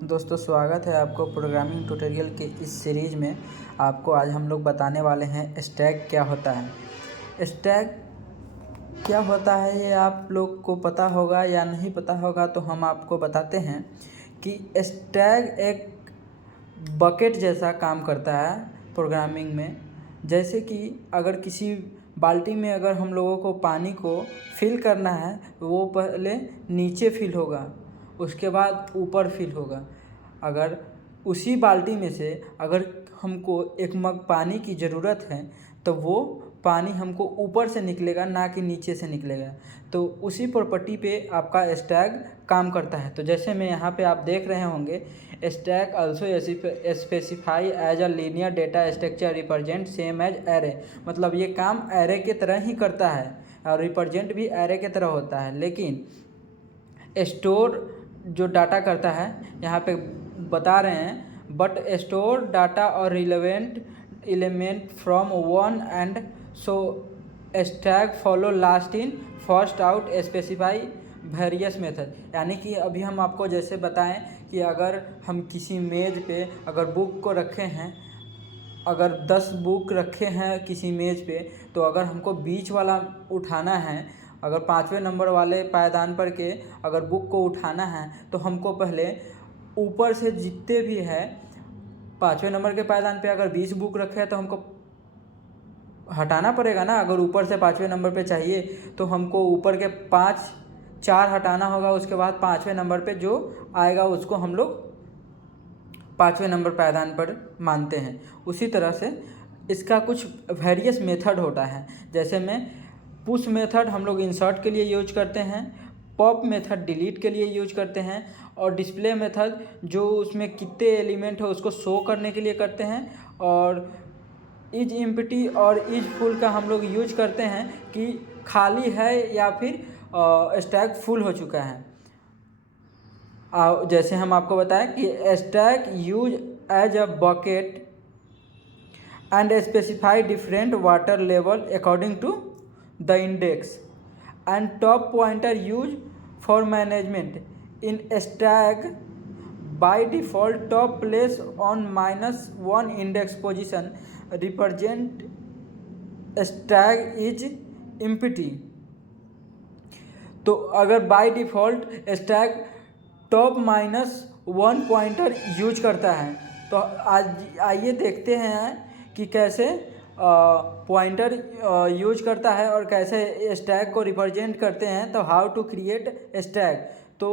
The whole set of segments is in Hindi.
दोस्तों स्वागत है आपको प्रोग्रामिंग ट्यूटोरियल के इस सीरीज़ में। आपको आज हम लोग बताने वाले हैं स्टैक क्या होता है। स्टैक क्या होता है ये आप लोग को पता होगा या नहीं पता होगा, तो हम आपको बताते हैं कि स्टैक एक बकेट जैसा काम करता है प्रोग्रामिंग में। जैसे कि अगर किसी बाल्टी में अगर हम लोगों को पानी को फिल करना है तो वो पहले नीचे फिल होगा, उसके बाद ऊपर फिल होगा। अगर उसी बाल्टी में से अगर हमको एक मग पानी की ज़रूरत है तो वो पानी हमको ऊपर से निकलेगा, ना कि नीचे से निकलेगा। तो उसी प्रॉपर्टी पे आपका स्टैक काम करता है। तो जैसे मैं यहाँ पे आप देख रहे होंगे, stack also specify as a linear data structure represent same as array. मतलब ये काम एरे के तरह ही करता है और रिप्रेजेंट भी एरे के तरह होता है, लेकिन स्टोर जो डाटा करता है यहाँ पे बता रहे हैं, बट स्टोर डाटा और relevant element from one and so stack follow last in first out specify various method. यानी कि अभी हम आपको जैसे बताएं कि अगर हम किसी मेज़ पे अगर बुक को रखे हैं, अगर 10 बुक रखे हैं किसी मेज़ पे, तो अगर हमको बीच वाला उठाना है, अगर 5वें नंबर वाले पायदान पर के अगर बुक को उठाना है तो हमको पहले ऊपर से जितने भी है 5वें नंबर के पायदान पे अगर 20 बुक रखे हैं तो हमको हटाना पड़ेगा ना। अगर ऊपर से 5वें नंबर पे चाहिए तो हमको ऊपर के 4 हटाना होगा, उसके बाद 5वें नंबर पे जो आएगा उसको हम लोग 5वें नंबर पायदान पर मानते हैं। उसी तरह से इसका कुछ वेरियस मेथड होता है। जैसे में पुश मेथड हम लोग इंसर्ट के लिए यूज करते हैं, पॉप मेथड डिलीट के लिए यूज करते हैं, और डिस्प्ले मेथड जो उसमें कितने एलिमेंट है उसको शो करने के लिए करते हैं, और इज एम्प्टी और इज फुल का हम लोग यूज करते हैं कि खाली है या फिर स्टैक फुल हो चुका है। जैसे हम आपको बताएं कि stack use as a bucket and specify different water level according to the index, and top pointer used for management in stack by default top place on -1 index position represent stack is empty। तो अगर by default stack top -1 pointer use करता है, तो आज आइए देखते हैं कि कैसे पॉइंटर यूज करता है और कैसे स्टैक को रिप्रेजेंट करते हैं। तो हाउ टू क्रिएट स्टैक। तो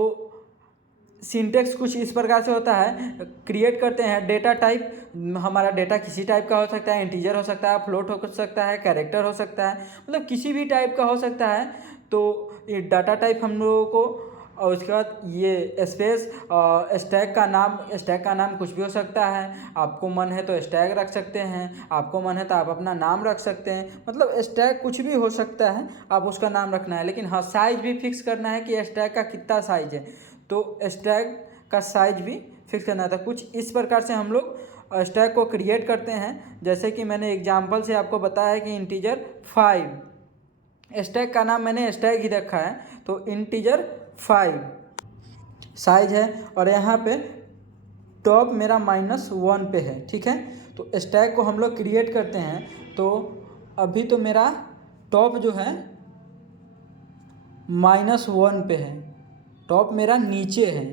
सिंटेक्स कुछ इस प्रकार से होता है। क्रिएट करते हैं डेटा टाइप, हमारा डेटा किसी टाइप का हो सकता है, इंटीजर हो सकता है, फ्लोट हो सकता है, कैरेक्टर हो सकता है, मतलब किसी भी टाइप का हो सकता है। तो ये डाटा टाइप हम लोगों को, और उसके बाद ये स्पेस स्टैक का नाम कुछ भी हो सकता है। आपको मन है तो स्टैक रख सकते हैं, आपको मन है तो आप अपना नाम रख सकते हैं। मतलब स्टैक कुछ भी हो सकता है, आप उसका नाम रखना है। लेकिन हाँ, साइज भी फिक्स करना है कि स्टैक का कितना साइज है, तो स्टैक का साइज भी फिक्स करना था। कुछ इस प्रकार से हम लोग स्टैक को क्रिएट करते हैं। जैसे कि मैंने एग्जांपल से आपको बताया है कि इंटीजर 5, स्टैक का नाम मैंने स्टैक ही रखा है, तो इंटीजर 5 साइज है, और यहाँ पे टॉप मेरा -1 पे है, ठीक है। तो स्टैक को हम लोग क्रिएट करते हैं। तो अभी तो मेरा टॉप जो है -1 पे है, टॉप मेरा नीचे है।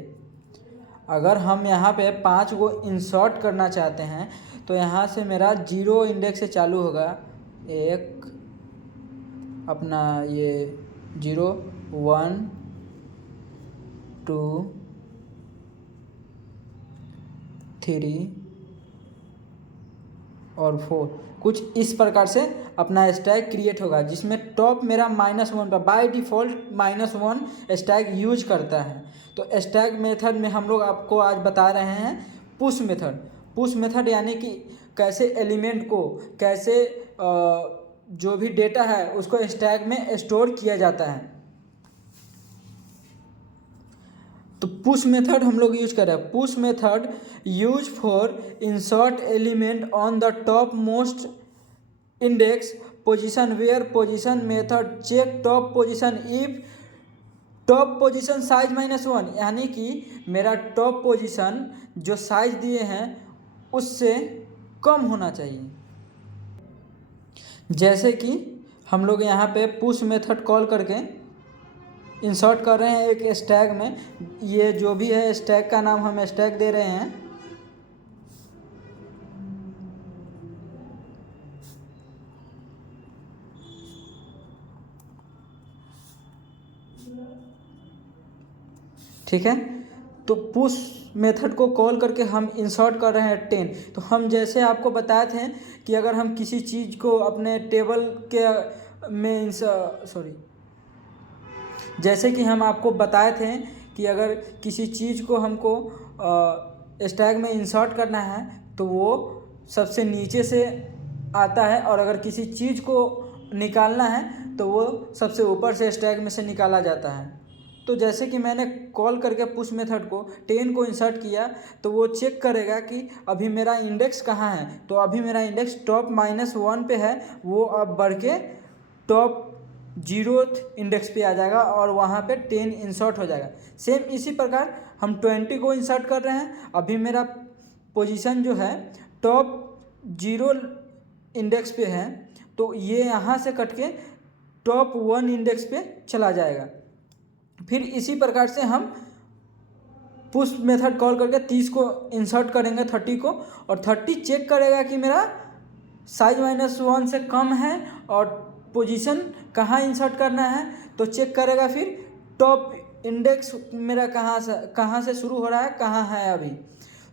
अगर हम यहाँ पे 5 को इंसर्ट करना चाहते हैं तो यहाँ से मेरा 0 इंडेक्स से चालू होगा, एक अपना ये 0 1 2 3 और 4, कुछ इस प्रकार से अपना स्टैक क्रिएट होगा, जिसमें टॉप मेरा -1 पर बाय डिफ़ॉल्ट -1 स्टैक यूज करता है। तो स्टैक मेथड में हम लोग आपको आज बता रहे हैं पुश मेथड। पुश मेथड यानी कि कैसे एलिमेंट को, कैसे जो भी डेटा है उसको स्टैक में स्टोर किया जाता है। तो पुश मेथड हम लोग यूज कर रहे हैं। Push method use for insert element on the top most index position, where position method check top position if top position size -1, यानी कि मेरा टॉप पोजीशन जो साइज दिए हैं उससे कम होना चाहिए। जैसे कि हम लोग यहाँ पे पुश मेथड कॉल करके इंसर्ट कर रहे हैं एक स्टैक में। ये जो भी है स्टैक का नाम हम स्टैक दे रहे हैं। ठीक है, तो पुश मेथड को कॉल करके हम इंसर्ट कर रहे हैं 10। तो हम जैसे आपको बताए थे कि अगर हम किसी चीज़ को अपने टेबल के में जैसे कि हम आपको बताए थे कि अगर किसी चीज़ को हमको स्टैक में इंसर्ट करना है तो वो सबसे नीचे से आता है, और अगर किसी चीज़ को निकालना है तो वो सबसे ऊपर से स्टैक में से निकाला जाता है। तो जैसे कि मैंने कॉल करके पुश मेथड को 10 को इंसर्ट किया तो वो चेक करेगा कि अभी मेरा इंडेक्स कहाँ है। तो अभी मेरा इंडेक्स टॉप -1 पे है, वो अब बढ़ के टॉप 0th इंडेक्स पे आ जाएगा और वहाँ पे 10 इंसर्ट हो जाएगा। सेम इसी प्रकार हम 20 को इंसर्ट कर रहे हैं। अभी मेरा पोजीशन जो है टॉप 0 इंडेक्स पे है, तो ये यहाँ से कट के टॉप 1 इंडेक्स पे चला जाएगा। फिर इसी प्रकार से हम पुश मेथड कॉल करके 30 को इंसर्ट करेंगे 30 को, और 30 चेक करेगा कि मेरा साइज -1 से कम है और पोजीशन कहाँ इंसर्ट करना है। तो चेक करेगा फिर टॉप इंडेक्स मेरा कहाँ से शुरू हो रहा है, कहाँ है अभी।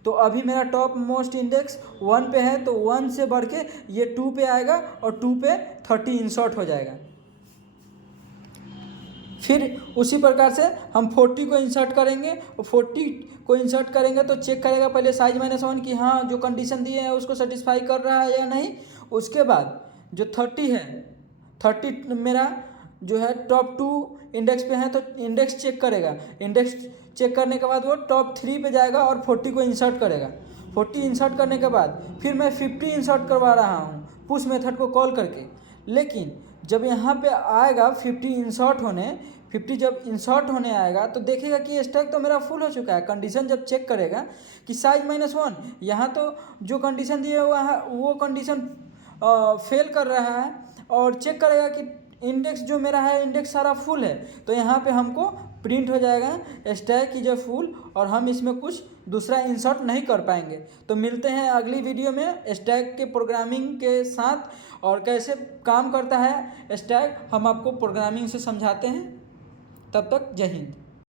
तो अभी मेरा टॉप मोस्ट इंडेक्स 1 पे है, तो 1 से बढ़ के ये 2 पे आएगा और 2 पे 30 इंसर्ट हो जाएगा। फिर उसी प्रकार से हम 40 को इंसर्ट करेंगे, और 40 को इंसर्ट करेंगे तो चेक करेगा पहले साइज -1 कि हाँ जो कंडीशन दिए हैं उसको सेटिस्फाई कर रहा है या नहीं। उसके बाद जो 30 है, 30 मेरा जो है टॉप 2 इंडेक्स पे है, तो इंडेक्स चेक करेगा। इंडेक्स चेक करने के बाद वो टॉप 3 पे जाएगा और 40 को इंसर्ट करेगा। 40 इंसर्ट करने के बाद फिर मैं 50 इंसर्ट करवा रहा हूँ पुश मेथड को कॉल करके। लेकिन जब यहाँ पे आएगा 50 जब इंसर्ट होने आएगा तो देखेगा कि स्टैक तो मेरा फुल हो चुका है। कंडीशन जब चेक करेगा कि साइज -1, यहाँ तो जो कंडीशन दिए हुआ है वो कंडीशन फेल कर रहा है, और चेक करेगा कि इंडेक्स जो मेरा है इंडेक्स सारा फुल है, तो यहाँ पे हमको प्रिंट हो जाएगा स्टैक इज फुल, और हम इसमें कुछ दूसरा इंसर्ट नहीं कर पाएंगे। तो मिलते हैं अगली वीडियो में स्टैक के प्रोग्रामिंग के साथ, और कैसे काम करता है स्टैक हम आपको प्रोग्रामिंग से समझाते हैं। तब तक जय हिंद।